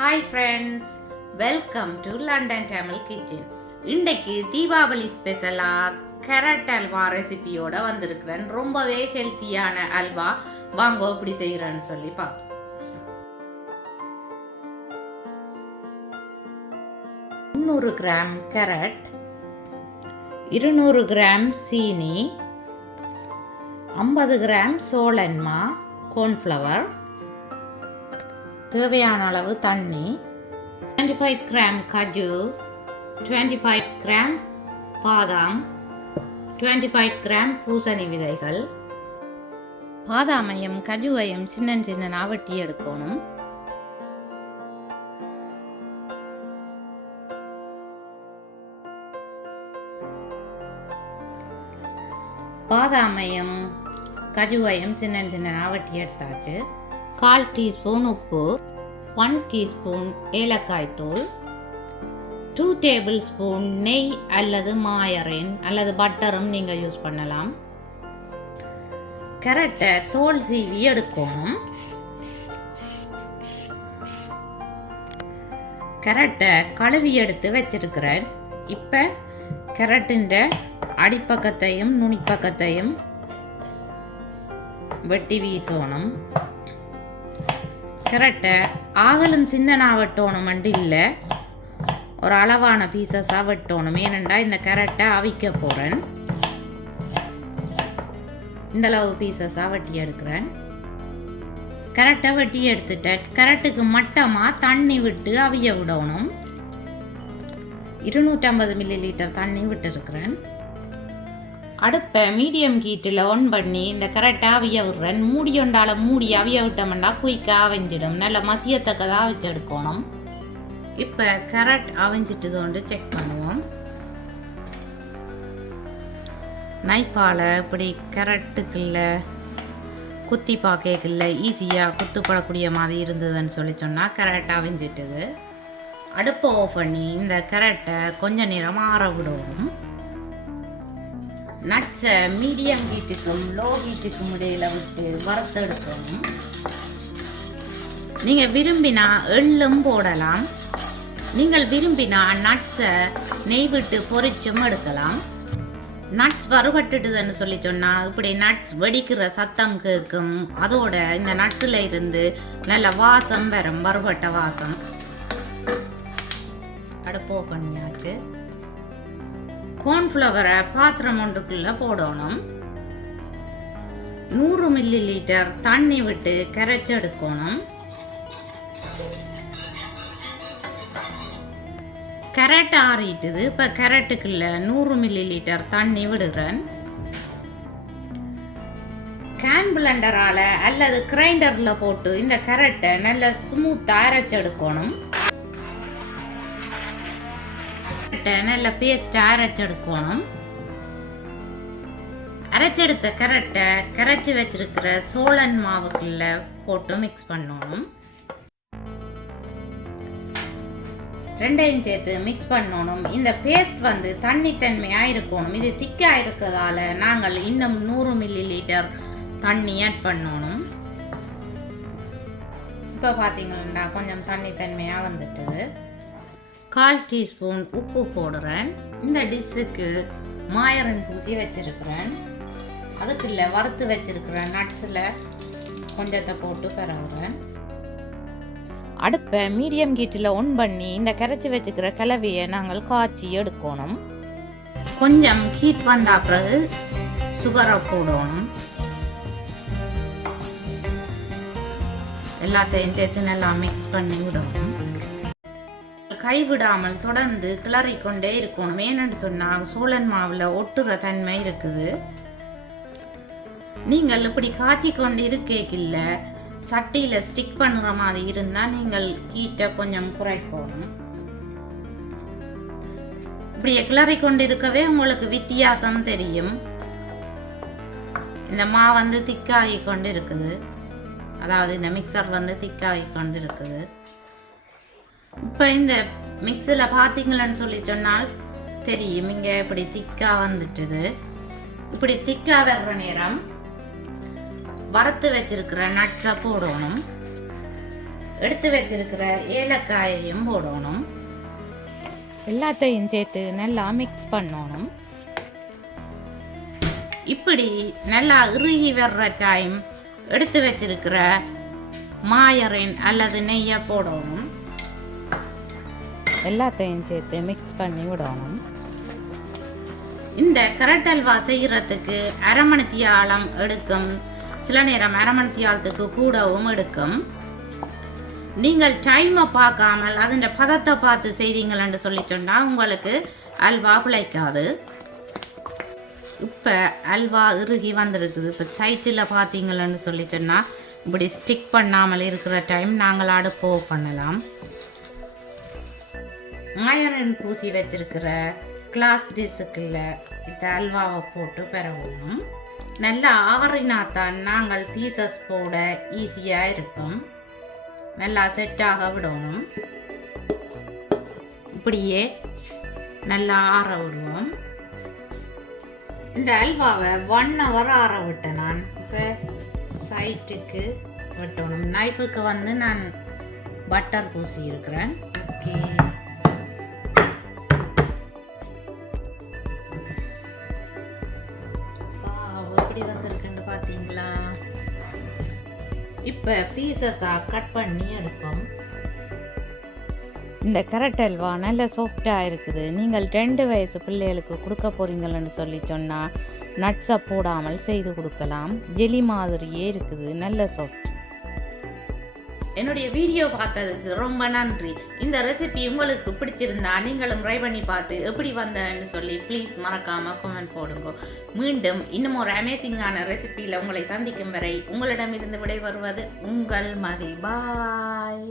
Hi friends, welcome to London Tamil kitchen. இன்றைக்கு தீபாவளி ஸ்பெஷலாக carrot halwa ரெசிபியோட வந்திருக்கிறேன். ரொம்பவே ஹெல்த்தியான அல்வா. வாங்க எப்படி செய்கிறேன்னு சொல்லி பார்ப்போம். 300 கிராம் கேரட், 200 கிராம் சீனி, 50 கிராம் சோளன்மா கார்ன்ஃப்ளவர், தேவையான அளவு தண்ணி, 25 கிராம் கஜு, 25 கிராம் பாதாம், 25 கிராம் பூசணி விதைகள். பாதாமையும் கஜுவையும் சின்ன சின்ன வெட்டி எடுக்கணும். பாதாமையும் கஜுவையும் சின்ன சின்ன வெட்டி எடுத்தாச்சு. 1/4 டீஸ்பூன் உப்பு, 1 டீஸ்பூன் ஏலக்காய் தூள், 2 டேபிள் ஸ்பூன் நெய் அல்லது மாயரின் அல்லது பட்டரும் நீங்கள் யூஸ் பண்ணலாம். கேரட்டை தோல் சீவி எடுக்கணும். கேரட்டை கழுவி எடுத்து வச்சிருக்கிறேன். இப்போ கேரட்டின் அடிப்பக்கத்தையும் நுனிப்பக்கத்தையும் வெட்டி வீசணும். கேரட்டை ஆகலும் சின்னனா வெட்டணும் இல்லை, ஒரு அளவான பீசஸாக வெட்டணும். ஏனெண்டா இந்த கேரட்டை அவிக்க போகிறேன். இந்தளவு பீசஸாக வெட்டி எடுக்கிறேன். கேரட்டை வெட்டி எடுத்துட்டேன். கேரட்டுக்கு மட்டமாக தண்ணி விட்டு அவிய விடணும். 250 ml தண்ணி விட்டுருக்கிறேன். அடுப்பை மீடியம் ஹீட்டில் ஆன் பண்ணி இந்த கேரட்டை அவிய விடுறேன். மூடியொண்டால் மூடி அவிய விட்டோம்னா குயிக்காக அவிஞ்சிடும். நல்ல மசியத்தக்கதாக அவிச்செடுக்கணும். இப்போ கேரட் அவிஞ்சிட்டுதோண்டு செக் பண்ணுவோம். நைஃபால் இப்படி கேரட்டுக்குள்ள குத்தி பார்க்கல ஈஸியாக குத்துப்படக்கூடிய மாதிரி இருந்ததுன்னு சொல்லி சொன்னால் கேரட் அவிஞ்சிட்டுது. அடுப்பை ஆஃப் பண்ணி இந்த கேரட்டை கொஞ்சம் நேரம் ஆற விடுவோம். நட்ஸை மீடியம் ஹீட்டுக்கும் லோ ஹீட்டுக்கும் இடையில விட்டு வறுத்தெடுக்கணும். நீங்கள் விரும்பினா எள்ளும் போடலாம். நீங்கள் விரும்பினா நட்ஸை நெய் விட்டு பொரிச்சும் எடுக்கலாம். நட்ஸ் வறுபட்டுடுதுன்னு சொல்லி சொன்னால் இப்படி நட்ஸ் வெடிக்கிற சத்தம் கேட்கும். அதோட இந்த நட்ஸில் இருந்து நல்ல வாசம் வரும், வறுபட்ட வாசம். அடுப்போ பண்ணியாச்சு. கார்ன்ஃப்ளவரை பாத்திரம் ஒன்றுக்குள்ள போடணும். 100 ml தண்ணி விட்டு கரைச்சி எடுக்கணும். கேரட் ஆறிட்டுது. இப்போ கேரட்டுக்குள்ள 100 ml தண்ணி விடுறேன். கேன் பிளண்டரால் அல்லது கிரைண்டரில் போட்டு இந்த கேரட்டை நல்ல ஸ்மூத்தாக அரைச்சி எடுக்கணும். நல்ல பேஸ்டா அரைச்செடுக்கணும். அரைச்செடுத்த கேரட்டை கரைச்சி வச்சிருக்கிற சோளன் மாவுக்குள்ள போட்டு மிக்ஸ் பண்ணணும். ரெண்டையும் சேர்த்து மிக்ஸ் பண்ணணும். இந்த பேஸ்ட் வந்து தண்ணித்தன்மையா இருக்கணும். இது திக்கா இருக்கிறதால நாங்கள் இன்னும் 100 ml தண்ணி ஆட் பண்ணணும். இப்போ பார்த்தீங்கன்னா கொஞ்சம் தண்ணித்தன்மையாக வந்துட்டுது. 1/4 டீஸ்பூன் உப்பு போடுறேன். இந்த டிஷ்ஷுக்கு மாயரன் பூசி வச்சிருக்கிறேன். அதுக்குள்ள வறுத்து வச்சிருக்கிறேன் நட்ஸில் கொஞ்சத்தை போட்டு பரவுறேன். அடுப்பை மீடியம் ஹீட்டில் ஆன் பண்ணி இந்த கரைச்சி வச்சுக்கிற கலவையை நாங்கள் காய்ச்சி எடுக்கணும். கொஞ்சம் ஹீட் வந்த பிறகு சுகரை போடணும். எல்லாத்தையும் சேர்த்து நல்லா மிக்ஸ் பண்ணி விடணும். கைவிடாமல் தொடர்ந்து கிளறிக்கொண்டே இருக்கணும். ஏன்னு சொன்னால் சோளன் மாவில் ஒட்டுற தன்மை இருக்குது. நீங்கள் இப்படி காய்ச்சி கொண்டு இருக்கேக்கில்ல சட்டியில் ஸ்டிக் பண்ணுற மாதிரி இருந்தால் நீங்கள் ஹீட்டை கொஞ்சம் குறைக்கணும். இப்படியே கிளறிக்கொண்டு இருக்கவே உங்களுக்கு வித்தியாசம் தெரியும். இந்த மா வந்து திக்காகி கொண்டு இருக்குது. அதாவது இந்த மிக்சர் வந்து திக்காகி கொண்டு இருக்குது. இப்போ இந்த மிக்ஸில் பார்த்தீங்களன்னு சொல்லி சொன்னால் தெரியும். இங்கே இப்படி திக்காக வந்துட்டுது. இப்படி திக்காக வர்ற நேரம் வறுத்து வச்சிருக்கிற நட்ஸை போடணும். எடுத்து வச்சிருக்கிற ஏலக்காயையும் போடணும். எல்லாத்தையும் சேர்த்து நல்லா மிக்ஸ் பண்ணணும். இப்படி நல்லா இறுகி வர்ற டைம் எடுத்து வச்சிருக்கிற மாயரின் அல்லது நெய்யை போடணும். எல்லாத்தையும் சேர்த்து மிக்ஸ் பண்ணி விடணும். இந்த கரட் அல்வா செய்கிறதுக்கு அரை மணித்தியாலம் எடுக்கும். சில நேரம் அரை மணித்தியாலத்துக்கு கூடவும் எடுக்கும். நீங்கள் டைமை பார்க்காமல் அதன் பதத்தை பார்த்து செய்தீங்களன்னு சொல்லி சொன்னால் உங்களுக்கு அல்வா பிழைக்காது. இப்போ அல்வா இறுகி வந்துருக்குது. இப்போ சைட்டில் பார்த்தீங்களன்னு சொல்லி சொன்னால் இப்படி ஸ்டிக் பண்ணாமல் இருக்கிற டைம் நாங்கள் அடுப்பு பண்ணலாம். மாயரன் பூசி வச்சிருக்கிற கிளாஸ் டிஷ்ஷுக்குள்ள இந்த அல்வாவை போட்டு பெறணும். நல்லா ஆறினாத்தான் நாங்கள் பீசஸ் போட ஈஸியாக இருக்கும். நல்லா செட்டாக விடணும். இப்படியே நல்லா ஆற விடுவோம். இந்த அல்வாவை 1 hour ஆற விட்டேன். நான் இப்போ சைட்டுக்கு வெட்டணும். நைஃபுக்கு வந்து நான் பட்டர் பூசி இருக்கிறேன். ஓகே, எப்படி வந்திருக்குன்னு பார்த்தீங்களா? இப்போ பீசஸாக கட் பண்ணி எடுப்போம். இந்த கரட் அல்வா நல்ல சாஃப்டாக இருக்குது. நீங்கள் 2 வயசு பிள்ளைகளுக்கு கொடுக்க போகிறீங்களன்னு சொல்லி சொன்னால் நட்ஸை போடாமல் செய்து கொடுக்கலாம். ஜெலி மாதிரியே இருக்குது, நல்ல சாஃப்ட். என்னுடைய வீடியோ பார்த்ததுக்கு ரொம்ப நன்றி. இந்த ரெசிபி உங்களுக்கு பிடிச்சிருந்தா நீங்களும் ட்ரை பண்ணி பார்த்து எப்படி வந்தேன்னு சொல்லி ப்ளீஸ் மறக்காமல் கமெண்ட் போடுங்க. மீண்டும் இன்னும் ஒரு அமேசிங்கான ரெசிபியில் உங்களை சந்திக்கும் வரை உங்களிடமிருந்து விடைபெறுவது உங்கள் மதி. பாய்.